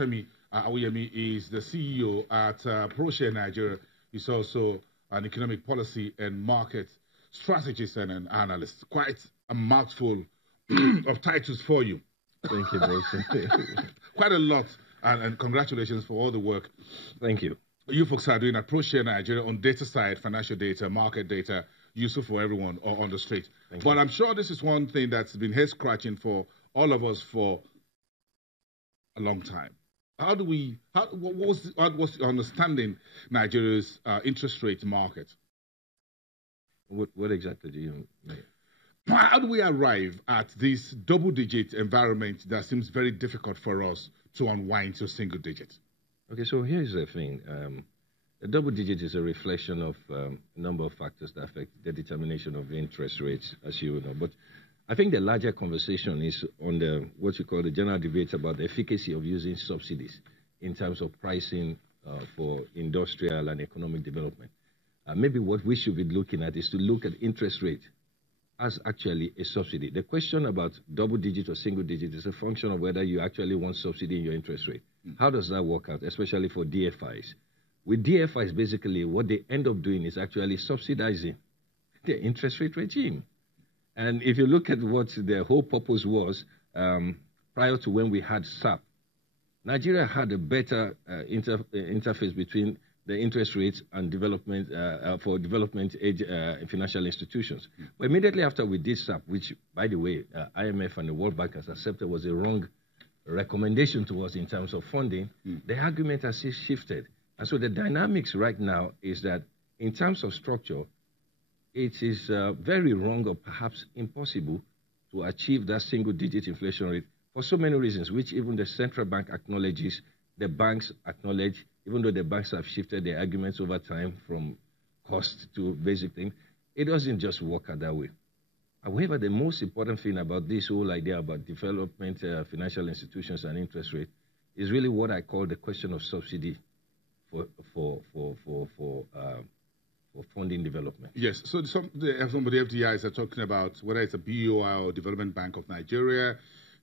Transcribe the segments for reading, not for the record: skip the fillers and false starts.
Femi Awuyemi is the CEO at ProShare Nigeria. He's also an economic policy and market strategist and an analyst. Quite a mouthful of titles for you. Thank you, boss. Quite a lot, and congratulations for all the work. Thank you. You folks are doing at ProShare Nigeria on data side, financial data, market data, useful for everyone on the street. But I'm sure this is one thing that's been head scratching for all of us for a long time. What was the understanding Nigeria's interest rate market? What exactly do you mean? How do we arrive at this double-digit environment that seems very difficult for us to unwind to single digit? Okay, so here's the thing. A double digit is a reflection of a number of factors that affect the determination of interest rates, as you know. But I think the larger conversation is on what you call the general debate about the efficacy of using subsidies in terms of pricing for industrial and economic development. Maybe what we should be looking at is to look at interest rate as actually a subsidy. The question about double digit or single digit is a function of whether you actually want subsidy in your interest rate. How does that work out, especially for DFIs? With DFIs, basically, what they end up doing is actually subsidizing the interest rate regime. And if you look at what the whole purpose was prior to when we had SAP, Nigeria had a better interface between the interest rates and development for development age financial institutions. But immediately after we did SAP, which, by the way, IMF and the World Bank has accepted was a wrong recommendation to us in terms of funding, the argument has shifted. And so the dynamics right now is that in terms of structure, it is very wrong or perhaps impossible to achieve that single-digit inflation rate for so many reasons, which even the central bank acknowledges, the banks acknowledge, even though the banks have shifted their arguments over time from cost to basic thing, it doesn't just work out that way. However, the most important thing about this whole idea about development, financial institutions and interest rate is really what I call the question of subsidy for funding development. Yes, so some of the FDIs are talking about whether it's a BOI or Development Bank of Nigeria,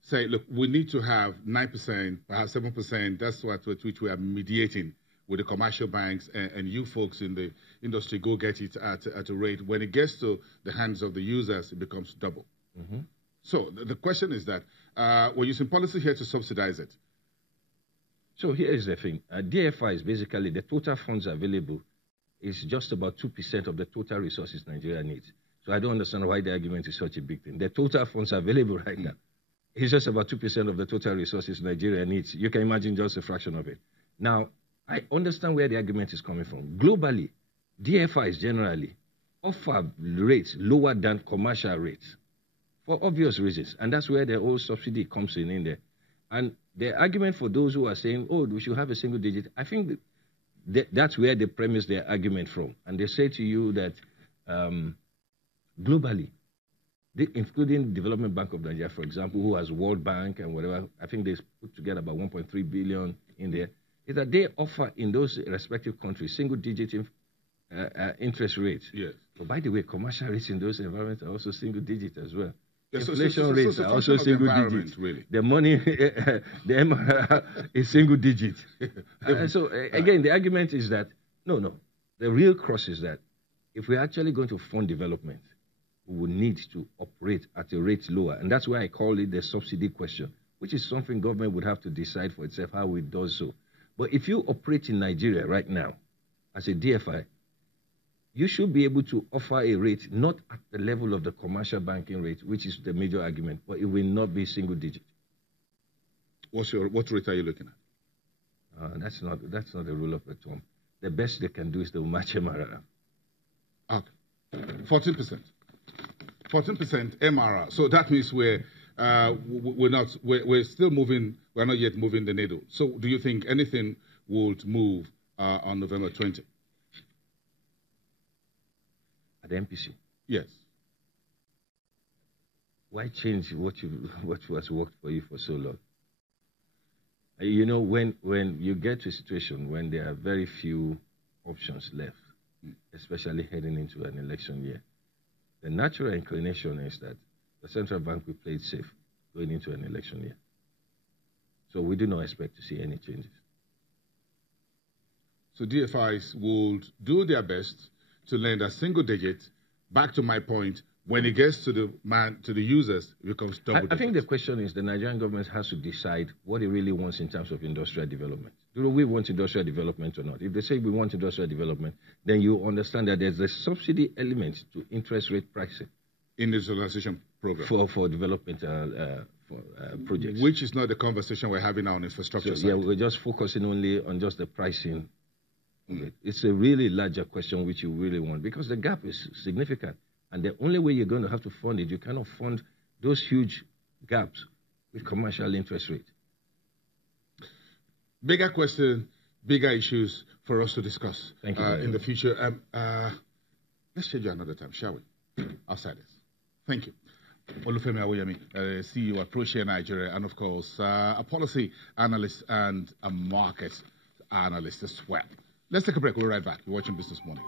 say, look, we need to have 9%, perhaps 7%, that's what which we are mediating with the commercial banks, and you folks in the industry go get it at a rate. When it gets to the hands of the users, it becomes double. So the question is that we're using policy here to subsidize it. So here is the thing. DFI is basically the total funds available is just about 2% of the total resources Nigeria needs. So I don't understand why the argument is such a big thing. The total funds available right now is just about 2% of the total resources Nigeria needs. You can imagine just a fraction of it. Now, I understand where the argument is coming from. Globally, DFIs generally offer rates lower than commercial rates for obvious reasons. And that's where the whole subsidy comes in there. And the argument for those who are saying, oh, we should have a single digit, I think that's where they premise their argument from. And they say to you that globally, including Development Bank of Nigeria, for example, who has World Bank and whatever, I think they put together about 1.3 billion in there, is that they offer in those respective countries single-digit interest rates. Yes. But by the way, commercial rates in those environments are also single-digit as well. Yes, inflation rates are also single-digit. Really. The money, the MRR is single-digit. So again, the argument is that, no. The real cross is that if we're actually going to fund development, we will need to operate at a rate lower. And that's why I call it the subsidy question, which is something government would have to decide for itself how it does so. But if you operate in Nigeria right now as a DFI, you should be able to offer a rate not at the level of the commercial banking rate, which is the major argument, but it will not be single digit. What rate are you looking at? That's not the rule of the thumb. The best they can do is to match MRR. Okay. 14%. 14% MRR. So that means we're still moving. We're not yet moving the needle. So do you think anything would move on November 20? At the MPC? Yes. Why change what has worked for you for so long? You know, when you get to a situation when there are very few options left, especially heading into an election year, the natural inclination is that the central bank will play it safe going into an election year. So we do not expect to see any changes. So DFIs will do their best to lend a single digit. Back to my point, when it gets to the users, it becomes double digit. I think the question is the Nigerian government has to decide what it really wants in terms of industrial development. Do we want industrial development or not? If they say we want industrial development, then you understand that there's a subsidy element to interest rate pricing. Industrialization program. For development projects. Which is not the conversation we're having now on infrastructure side. Yeah, we're just focusing only on just the pricing. It's a really larger question which you really want, because the gap is significant. And the only way you're going to have to fund it, you cannot fund those huge gaps with commercial interest rate. Bigger question, bigger issues for us to discuss in the future. Let's schedule another time, shall we? Outside this. Thank you. Olufemi Awoyemi, CEO at ProShare Nigeria, and of course, a policy analyst and a market analyst as well. Let's take a break. We'll be right back. You're watching Business Morning.